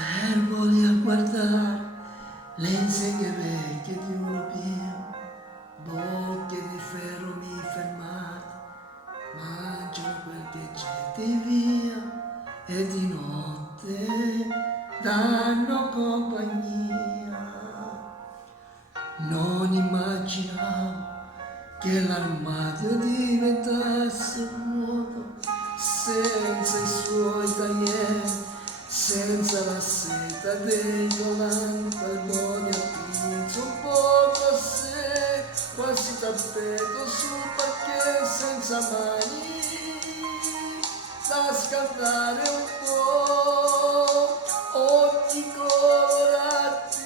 Fermo lì a guardare le insegne vecchie di un robino, bocche di ferro mi fermate, mangiano quel che c'è di via e di notte danno compagnia. Non immaginavo che l'armadio diventasse un vuoto senza i suoi taglieri, senza la seta dei volanti, alboni appinto un poco a sé, quasi tappeto sul parquet senza mani da scaldare un po', occhi colorati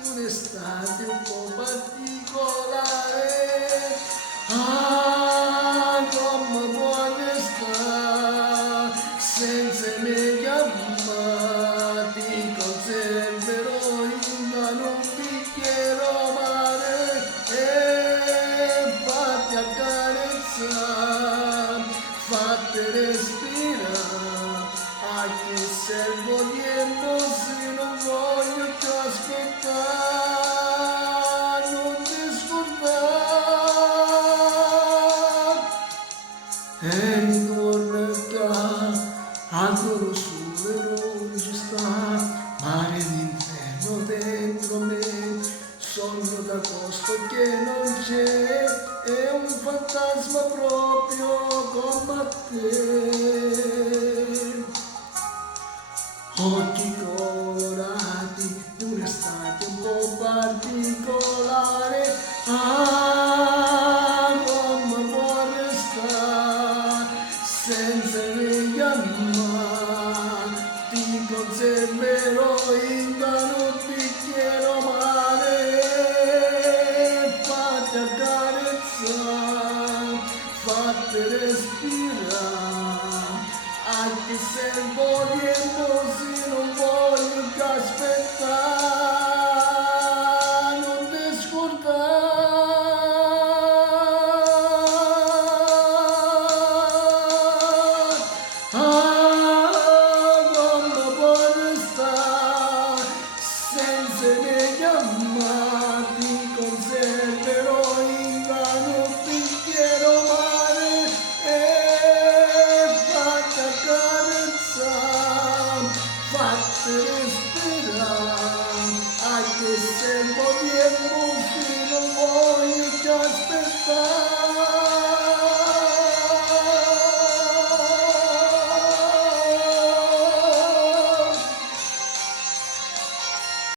di un'estate un po' particolare. Ah, come buona sta, senza me chiamati, conserverò in mano un bicchiere mare e fatti accarezzare, fatti respirare, anche se il tempo se non voglio più aspettare, non ti scordare. E ritorna qua, ancora sole non ci sta, mare d'inferno dentro me, sogno d'agosto che non c'è, è un fantasma proprio come te. Occhi colorati di un'estate un po' particolare, ah, come può restare senza richiamare, ti conserverò in mano un bicchiere mare, fatti accarezzare, fatti respirare, anche se il tempo si non voglio che aspettare, non ti scordare. Ah, come puoi restare senza me chiamati, conserverò in mano un bicchiere mare e fatti accarezzare, fatti respirare, anche se il tempo